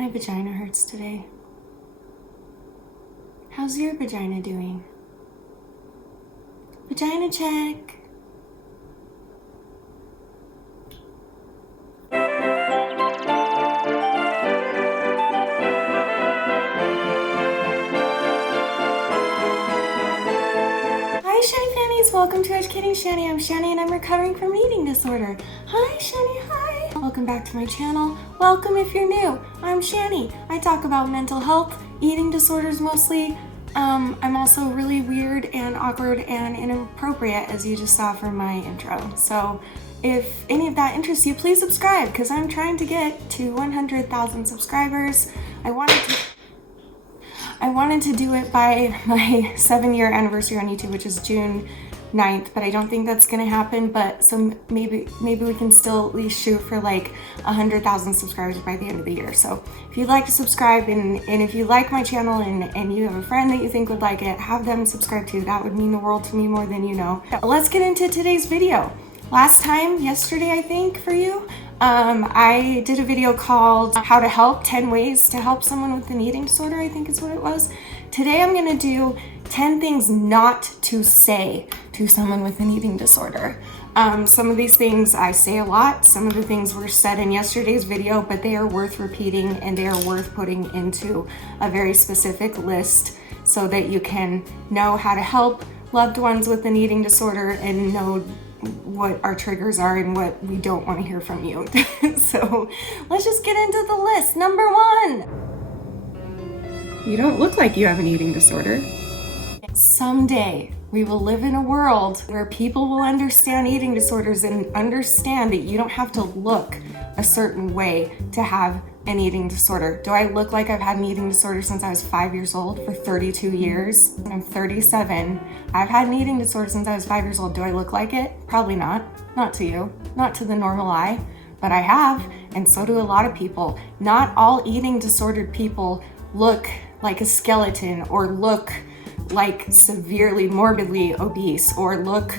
My vagina hurts today. How's your vagina doing? Vagina check. Hi Shani Fannies, welcome to Educating Shani. I'm Shani and I'm recovering from eating disorder. Hi Shani, hi. Welcome back to my channel. Welcome if you're new. I'm Shani. I talk about mental health, eating disorders mostly. I'm also really weird and awkward and inappropriate, as you just saw from my intro. So if any of that interests you, please subscribe because I'm trying to get to 100,000 subscribers. I wanted to do it by my 7-year anniversary on YouTube, which is June 9th, but I don't think that's gonna happen. But so maybe we can still at least shoot for like 100,000 subscribers by the end of the year. So if you'd like to subscribe and if you like my channel and you have a friend that you think would like it, have them subscribe too. That would mean the world to me more than you know. Let's get into today's video. Yesterday I think for you, I did a video called How to Help 10 Ways to Help Someone with an Eating Disorder, I think is what it was. Today I'm gonna do 10 things not to say to someone with an eating disorder. Some of these things I say a lot, some of the things were said in yesterday's video, but they are worth repeating and they are worth putting into a very specific list so that you can know how to help loved ones with an eating disorder and know what our triggers are and what we don't want to hear from you. So let's just get into the list. Number 1. You don't look like you have an eating disorder. Someday we will live in a world where people will understand eating disorders and understand that you don't have to look a certain way to have an eating disorder. Do I look like I've had an eating disorder since I was 5 years old for 32 years? I'm 37. I've had an eating disorder since I was 5 years old. Do I look like it? Probably not. Not to you. Not to the normal eye. But I have, and so do a lot of people. Not all eating disordered people look like a skeleton or look like severely morbidly obese or look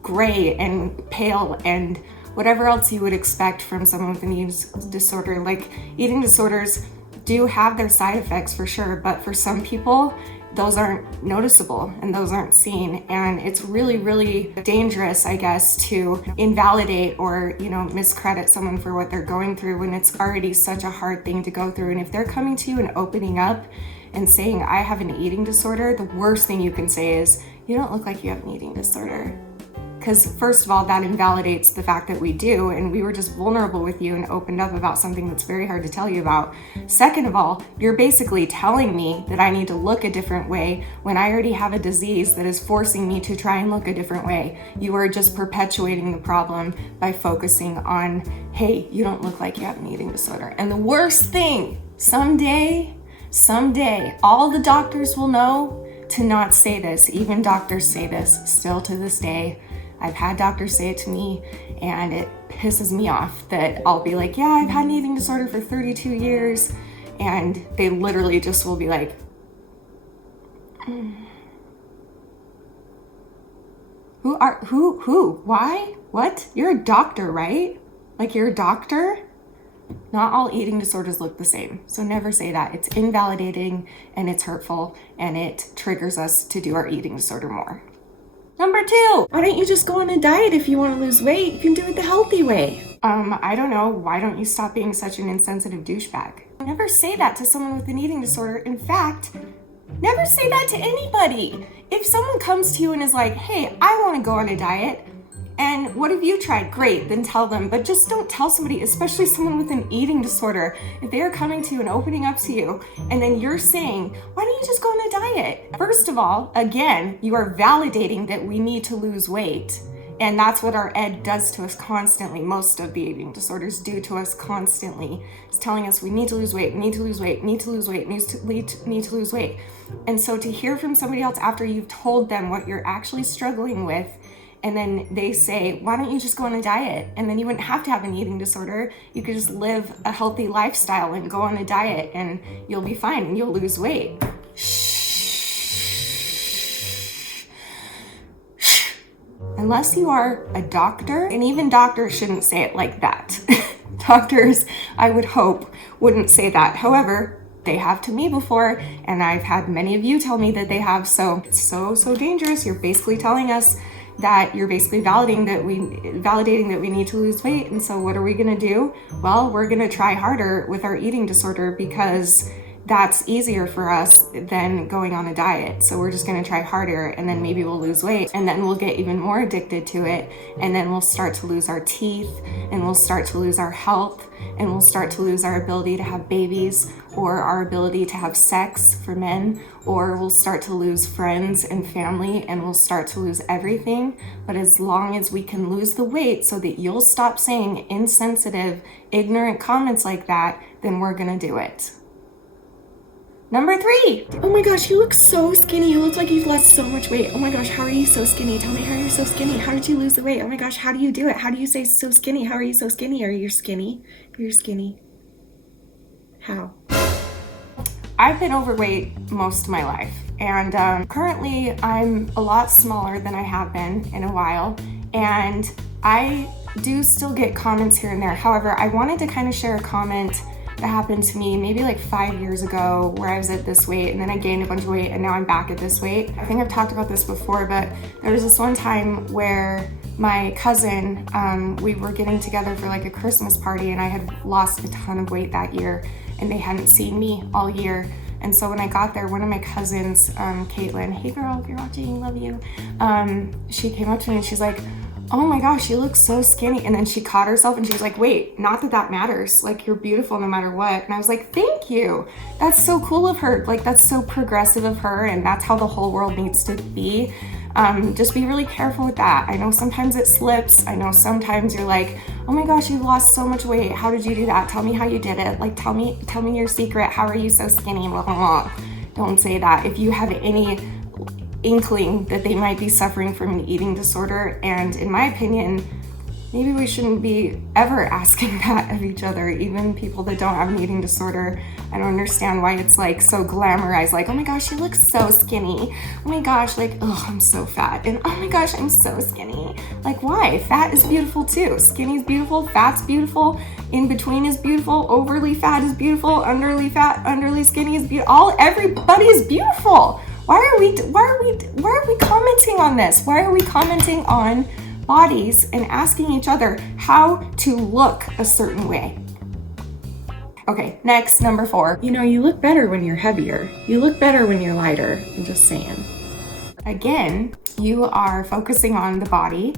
gray and pale and whatever else you would expect from someone with an eating disorder. Like, eating disorders do have their side effects for sure, but for some people those aren't noticeable and those aren't seen, and it's really dangerous, I guess, to invalidate or miscredit someone for what they're going through when it's already such a hard thing to go through. And if they're coming to you and opening up and saying, I have an eating disorder, the worst thing you can say is, you don't look like you have an eating disorder. Because first of all, that invalidates the fact that we do, and we were just vulnerable with you and opened up about something that's very hard to tell you about. Second of all, you're basically telling me that I need to look a different way when I already have a disease that is forcing me to try and look a different way. You are just perpetuating the problem by focusing on, hey, you don't look like you have an eating disorder. And the worst thing, someday, all the doctors will know to not say this. Even doctors say this still to this day. I've had doctors say it to me and it pisses me off that I'll be like, yeah, I've had an eating disorder for 32 years. And they literally just will be like, who, why, what? You're a doctor, right? Like, you're a doctor? Not all eating disorders look the same. So never say that. It's invalidating and it's hurtful and it triggers us to do our eating disorder more. Number 2, why don't you just go on a diet if you want to lose weight? You can do it the healthy way. I don't know. Why don't you stop being such an insensitive douchebag? Never say that to someone with an eating disorder. In fact, never say that to anybody. If someone comes to you and is like, hey, I want to go on a diet, and what have you tried? Great, then tell them. But just don't tell somebody, especially someone with an eating disorder, if they are coming to you and opening up to you, and then you're saying, why don't you just go on a diet? First of all, again, you are validating that we need to lose weight. And that's what our ed does to us constantly. Most of the eating disorders do to us constantly. It's telling us we need to lose weight, need to lose weight, need to lose weight, need to lose weight. And so to hear from somebody else after you've told them what you're actually struggling with, and then they say, why don't you just go on a diet? And then you wouldn't have to have an eating disorder. You could just live a healthy lifestyle and go on a diet and you'll be fine and you'll lose weight. Unless you are a doctor, and even doctors shouldn't say it like that. doctors, I would hope, wouldn't say that. However, they have to me before, and I've had many of you tell me that they have. So it's so dangerous. You're basically telling us that you're basically validating that we need to lose weight. And so what are we going to do? Well, we're going to try harder with our eating disorder because that's easier for us than going on a diet. So we're just going to try harder, and then maybe we'll lose weight, and then we'll get even more addicted to it, and then we'll start to lose our teeth, and we'll start to lose our health, and we'll start to lose our ability to have babies, or our ability to have sex for men, or we'll start to lose friends and family, and we'll start to lose everything. But as long as we can lose the weight so that you'll stop saying insensitive, ignorant comments like that, then we're gonna do it. Number 3. Oh my gosh, you look so skinny. You look like you've lost so much weight. Oh my gosh, how are you so skinny? Tell me how you're so skinny. How did you lose the weight? Oh my gosh, how do you do it? How do you say so skinny? How are you so skinny? Are you skinny? You're skinny. How? I've been overweight most of my life, and currently I'm a lot smaller than I have been in a while, and I do still get comments here and there. However, I wanted to kind of share a comment that happened to me maybe like 5 years ago, where I was at this weight and then I gained a bunch of weight and now I'm back at this weight. I think I've talked about this before, but there was this one time where my cousin, we were getting together for like a Christmas party, and I had lost a ton of weight that year and they hadn't seen me all year. And so when I got there, one of my cousins, Caitlin, hey girl, if you're watching, love you. She came up to me and she's like, oh my gosh, you look so skinny. And then she caught herself and she was like, wait, not that that matters. Like, you're beautiful no matter what. And I was like, thank you. That's so cool of her. Like, that's so progressive of her. And that's how the whole world needs to be. Just be really careful with that. I know sometimes it slips. I know sometimes you're like, oh my gosh, you've lost so much weight. How did you do that? Tell me how you did it. Like, tell me your secret. How are you so skinny? Blah, blah, blah. Don't say that. If you have any inkling that they might be suffering from an eating disorder, and in my opinion, maybe we shouldn't be ever asking that of each other, even people that don't have an eating disorder. I don't understand why it's like so glamorized, like, oh my gosh, you look so skinny. Oh my gosh, like, oh, I'm so fat. And oh my gosh, I'm so skinny. Like, why? Fat is beautiful too. Skinny is beautiful, fat's beautiful, in between is beautiful, overly fat is beautiful, underly fat, underly skinny is beautiful. Everybody is beautiful. Why are we commenting on this? Why are we commenting on bodies and asking each other how to look a certain way? Okay, next, number 4. You know, you look better when you're heavier. You look better when you're lighter. I'm just saying. Again, you are focusing on the body.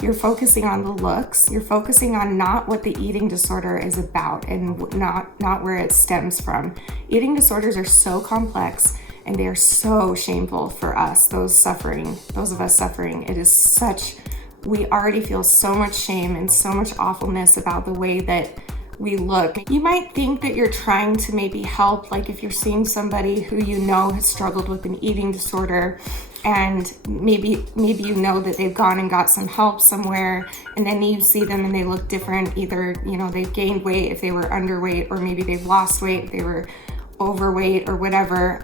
You're focusing on the looks. You're focusing on not what the eating disorder is about and not where it stems from. Eating disorders are so complex, and they are so shameful for us, those of us suffering. It is such, we already feel so much shame and so much awfulness about the way that we look. You might think that you're trying to maybe help, like if you're seeing somebody who you know has struggled with an eating disorder, and maybe you know that they've gone and got some help somewhere, and then you see them and they look different. Either, you know, they've gained weight if they were underweight, or maybe they've lost weight if they were overweight or whatever.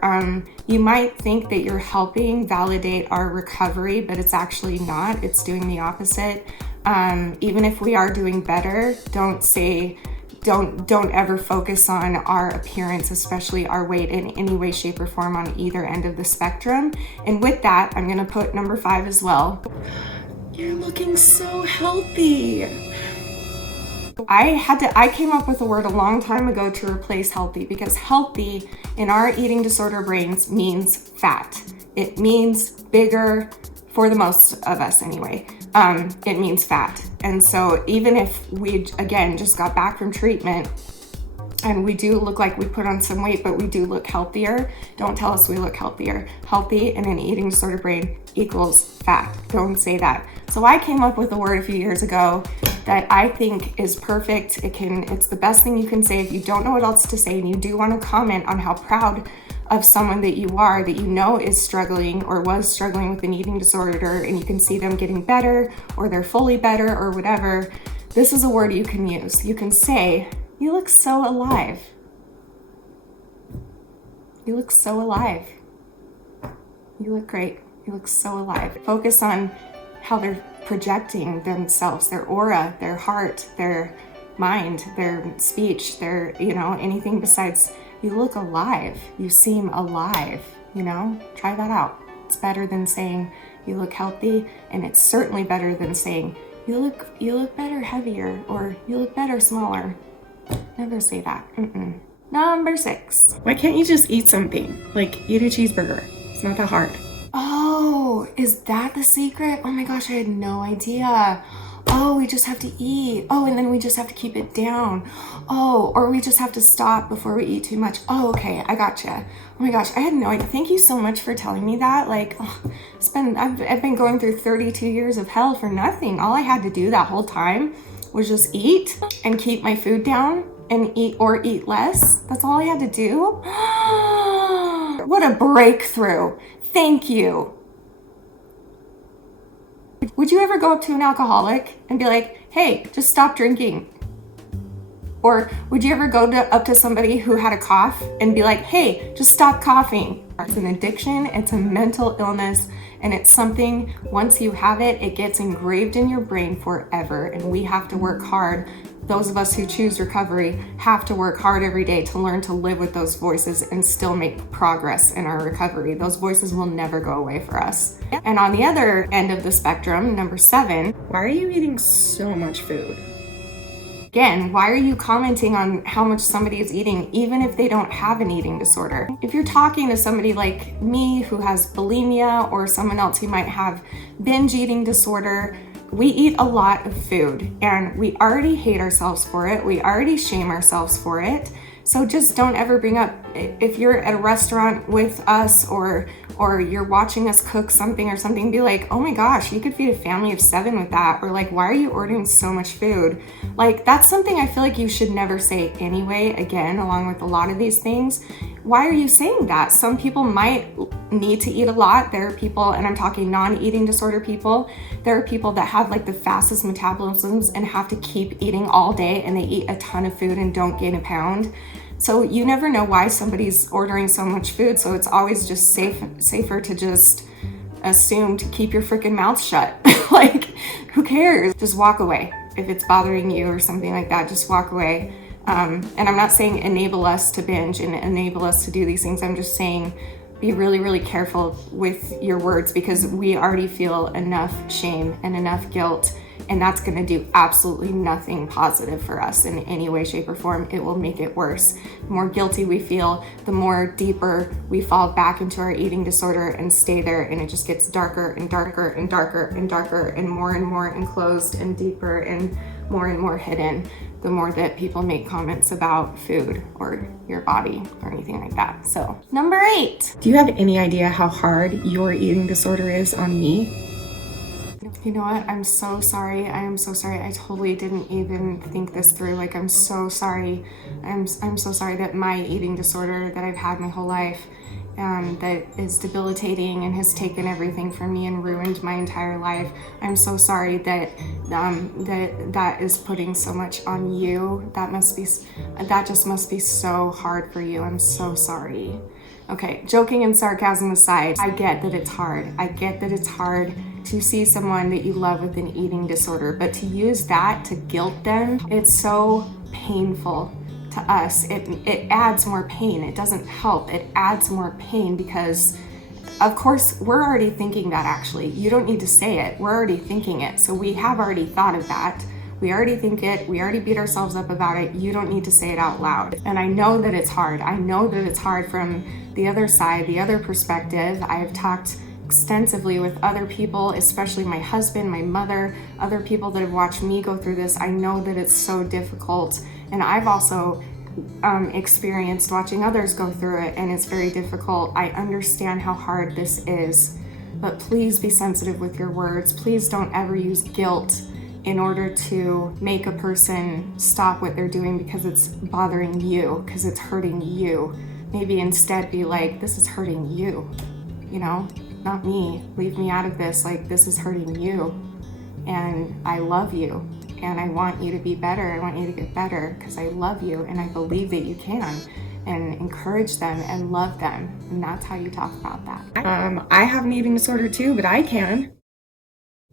You might think that you're helping validate our recovery, but it's actually not. It's doing the opposite. Even if we are doing better, don't ever focus on our appearance, especially our weight, in any way, shape, or form on either end of the spectrum. And with that, I'm gonna put number 5 as well. You're looking so healthy. I came up with a word a long time ago to replace healthy, because healthy in our eating disorder brains means fat. It means bigger, for the most of us anyway. It means fat. And so even if we, again, just got back from treatment and we do look like we put on some weight, but we do look healthier, don't tell us we look healthier. Healthy in an eating disorder brain equals fat. Don't say that. So I came up with a word a few years ago that I think is perfect. It's the best thing you can say if you don't know what else to say and you do want to comment on how proud of someone that you are, that you know is struggling or was struggling with an eating disorder, and you can see them getting better, or they're fully better, or whatever. This is a word you can use. You can say, you look so alive. You look so alive. You look great. You look so alive. Focus on how they're projecting themselves, their aura, their heart, their mind, their speech, their, anything besides, you look alive, you seem alive, try that out. It's better than saying you look healthy, and it's certainly better than saying you look better heavier, or you look better smaller. Never say that. Number 6. Why can't you just eat something? Like, eat a cheeseburger. It's not that hard. Oh, is that the secret? Oh my gosh, I had no idea. Oh, we just have to eat. Oh, and then we just have to keep it down. Oh, or we just have to stop before we eat too much. Oh, okay, I gotcha. Oh my gosh, I had no idea. Thank you so much for telling me that. Like, I've been going through 32 years of hell for nothing. All I had to do that whole time was just eat and keep my food down and eat less. That's all I had to do. What a breakthrough. Thank you. Would you ever go up to an alcoholic and be like, hey, just stop drinking? Or would you ever go up to somebody who had a cough and be like, hey, just stop coughing? It's an addiction, it's a mental illness, and it's something, once you have it, it gets engraved in your brain forever, and we have to work hard. Those of us who choose recovery have to work hard every day to learn to live with those voices and still make progress in our recovery. Those voices will never go away for us. And on the other end of the spectrum, number 7, why are you eating so much food? Again, why are you commenting on how much somebody is eating, even if they don't have an eating disorder? If you're talking to somebody like me who has bulimia, or someone else who might have binge eating disorder, we eat a lot of food and we already hate ourselves for it. We already shame ourselves for it. So just don't ever bring up, if you're at a restaurant with us or you're watching us cook something or something, be like, oh my gosh, you could feed a family of 7 with that. Or like, why are you ordering so much food? Like, that's something I feel like you should never say anyway, again, along with a lot of these things. Why are you saying that? Some people might need to eat a lot. There are people, and I'm talking non-eating disorder people, there are people that have like the fastest metabolisms and have to keep eating all day, and they eat a ton of food and don't gain a pound. So you never know why somebody's ordering so much food. So it's always just safer to just assume to keep your freaking mouth shut. Like, who cares? Just walk away. If it's bothering you or something like that, just walk away. And I'm not saying enable us to binge and enable us to do these things. I'm just saying be really, really careful with your words, because we already feel enough shame and enough guilt, and that's going to do absolutely nothing positive for us in any way, shape, or form. It will make it worse. The more guilty we feel, the more deeper we fall back into our eating disorder and stay there, and it just gets darker and darker and darker and darker and more enclosed and deeper and more hidden, the more that people make comments about food or your body or anything like that. So, number 8. Do you have any idea how hard your eating disorder is on me? You know what? I'm so sorry. I am so sorry. I totally didn't even think this through. Like, I'm so sorry. I'm so sorry that my eating disorder that I've had my whole life, that is debilitating and has taken everything from me and ruined my entire life. I'm so sorry that that is putting so much on you. That just must be so hard for you. I'm so sorry. Okay, joking and sarcasm aside, I get that it's hard. I get that it's hard to see someone that you love with an eating disorder, but to use that to guilt them, it's so painful to us. It adds more pain. It doesn't help. It adds more pain, because of course we're already thinking that. Actually, you don't need to say it. We're already thinking it. So we have already thought of that. We already think it. We already beat ourselves up about it. You don't need to say it out loud. And I know that it's hard. I know that it's hard from the other side, the other perspective. I have talked extensively with other people, especially my husband, my mother, other people that have watched me go through this. I know that it's so difficult, and I've also experienced watching others go through it, and it's very difficult. I understand how hard this is, but please be sensitive with your words. Please don't ever use guilt in order to make a person stop what they're doing because it's bothering you, because it's hurting you. Maybe instead be like, this is hurting you, not me. Leave me out of this. Like, this is hurting you, and I love you, and I want you to be better. I want you to get better because I love you and I believe that you can, and encourage them and love them. And that's how you talk about that. I have an eating disorder too, but I can.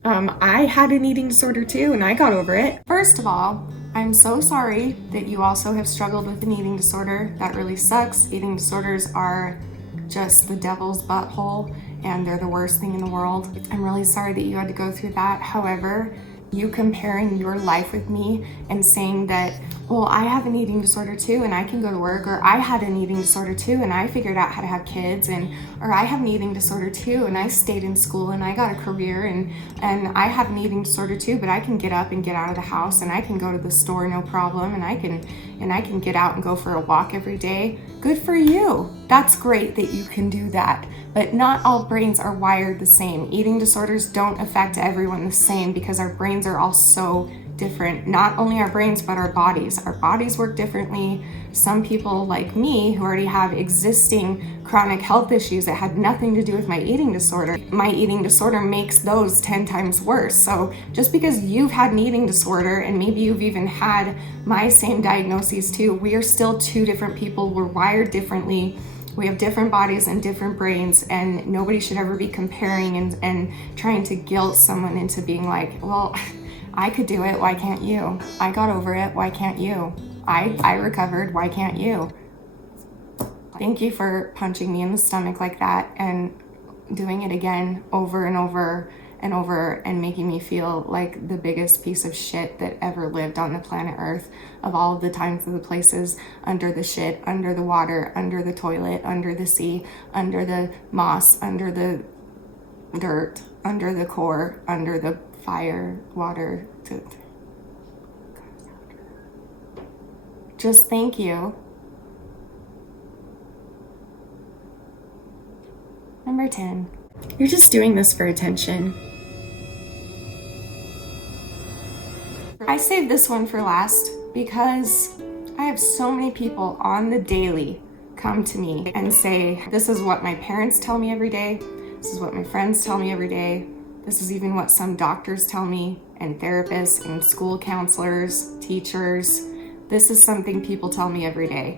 I had an eating disorder too, and I got over it. First of all, I'm so sorry that you also have struggled with an eating disorder. That really sucks. Eating disorders are just the devil's butthole, and they're the worst thing in the world. I'm really sorry that you had to go through that. However, you comparing your life with me and saying that, well, I have an eating disorder too and I can go to work, or I had an eating disorder too and I figured out how to have kids, and or I have an eating disorder too and I stayed in school and I got a career, and I have an eating disorder too, but I can get up and get out of the house and I can go to the store no problem, and I can get out and go for a walk every day. Good for you. That's great that you can do that. But not all brains are wired the same. Eating disorders don't affect everyone the same because our brains are all so different. Not only our brains, but our bodies. Our bodies work differently. Some people like me who already have existing chronic health issues that had nothing to do with my eating disorder, my eating disorder makes those 10 times worse. So just because you've had an eating disorder and maybe you've even had my same diagnoses too, we are still two different people. We're wired differently. We have different bodies and different brains, and nobody should ever be comparing and trying to guilt someone into being like, well, I could do it, why can't you? I got over it, why can't you? I recovered, why can't you? Thank you for punching me in the stomach like that and doing it again over and over and over and making me feel like the biggest piece of shit that ever lived on the planet Earth, of all of the times of the places under the shit, under the water, under the toilet, under the sea, under the moss, under the dirt, under the core, under the fire, water. Just thank you. Number 10. You're just doing this for attention. I saved this one for last because I have so many people on the daily come to me and say, this is what my parents tell me every day. This is what my friends tell me every day. This is even what some doctors tell me, and therapists and school counselors, teachers. This is something people tell me every day.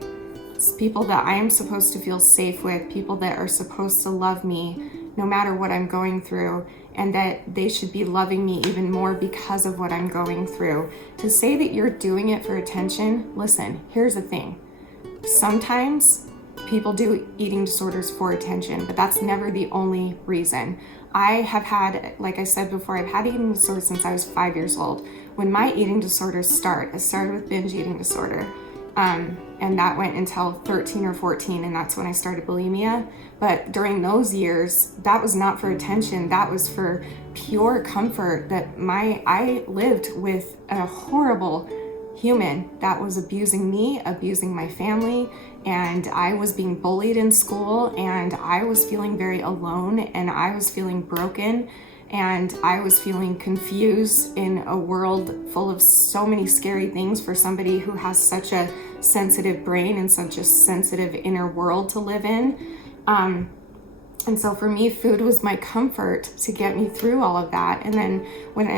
It's people that I am supposed to feel safe with, people that are supposed to love me no matter what I'm going through, and that they should be loving me even more because of what I'm going through. To say that you're doing it for attention, listen, here's the thing. Sometimes people do eating disorders for attention, but that's never the only reason. I have had, like I said before, I've had eating disorders since I was 5 years old. When my eating disorders it started with binge eating disorder. And that went until 13 or 14, and that's when I started bulimia. But during those years, that was not for attention. That was for pure comfort that I lived with a horrible human that was abusing me, abusing my family, and I was being bullied in school, and I was feeling very alone, and I was feeling broken, and I was feeling confused in a world full of so many scary things for somebody who has such a sensitive brain and such a sensitive inner world to live in. And so for me, food was my comfort to get me through all of that. And then when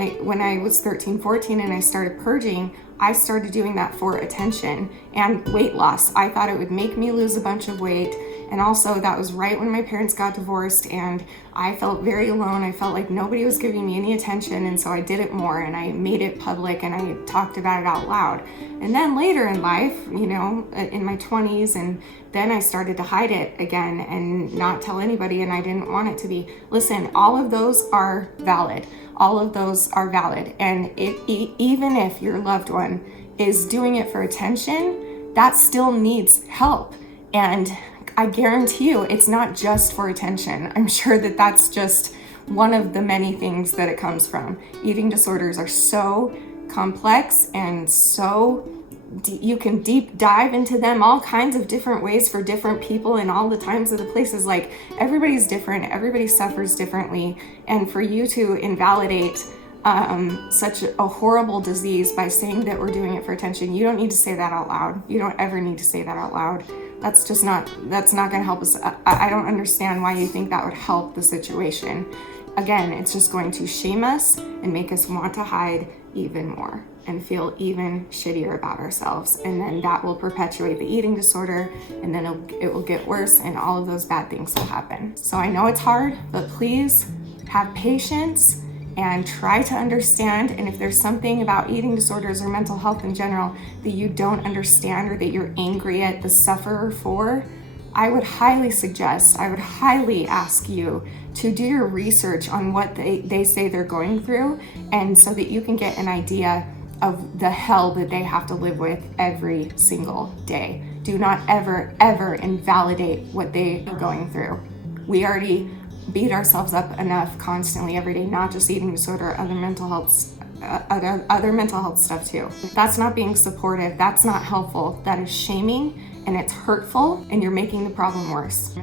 I was 13, 14 and I started purging, I started doing that for attention and weight loss. I thought it would make me lose a bunch of weight. And also that was right when my parents got divorced and I felt very alone. I felt like nobody was giving me any attention. And so I did it more and I made it public and I talked about it out loud. And then later in life, you know, in my 20s, and then I started to hide it again and not tell anybody, and I didn't want it to be. Listen, all of those are valid. All of those are valid. And even if your loved one is doing it for attention, that still needs help. And I guarantee you it's not just for attention. I'm sure that that's just one of the many things that it comes from. Eating disorders are so complex and so you can deep dive into them all kinds of different ways for different people and all the times of the places. Like, everybody's different, everybody suffers differently, and for you to invalidate such a horrible disease by saying that we're doing it for attention, you don't need to say that out loud. You don't ever need to say that out loud. That's not going to help us. I don't understand why you think that would help the situation. Again, it's just going to shame us and make us want to hide even more and feel even shittier about ourselves. And then that will perpetuate the eating disorder, and then it will get worse and all of those bad things will happen. So I know it's hard, but please have patience and try to understand. And if there's something about eating disorders or mental health in general that you don't understand or that you're angry at the sufferer for, I would highly suggest, I would highly ask you to do your research on what they say they're going through, and so that you can get an idea of the hell that they have to live with every single day. Do not ever, ever invalidate what they are going through. We already beat ourselves up enough constantly every day, not just eating disorder, other mental health stuff too. That's not being supportive, that's not helpful, that is shaming, and it's hurtful, and you're making the problem worse.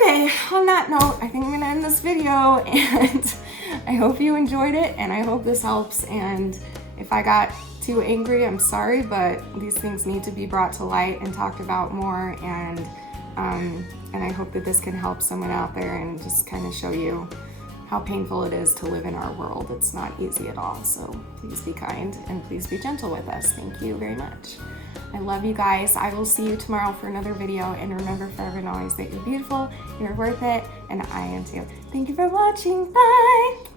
Okay, on that note, I think I'm gonna end this video, and I hope you enjoyed it, and I hope this helps. And if I got too angry, I'm sorry, but these things need to be brought to light and talked about more, and I hope that this can help someone out there and just kind of show you how painful it is to live in our world. It's not easy at all, so please be kind and please be gentle with us. Thank you very much. I love you guys. I will see you tomorrow for another video, and remember forever and always that you're beautiful, you're worth it, and I am too. Thank you for watching. Bye!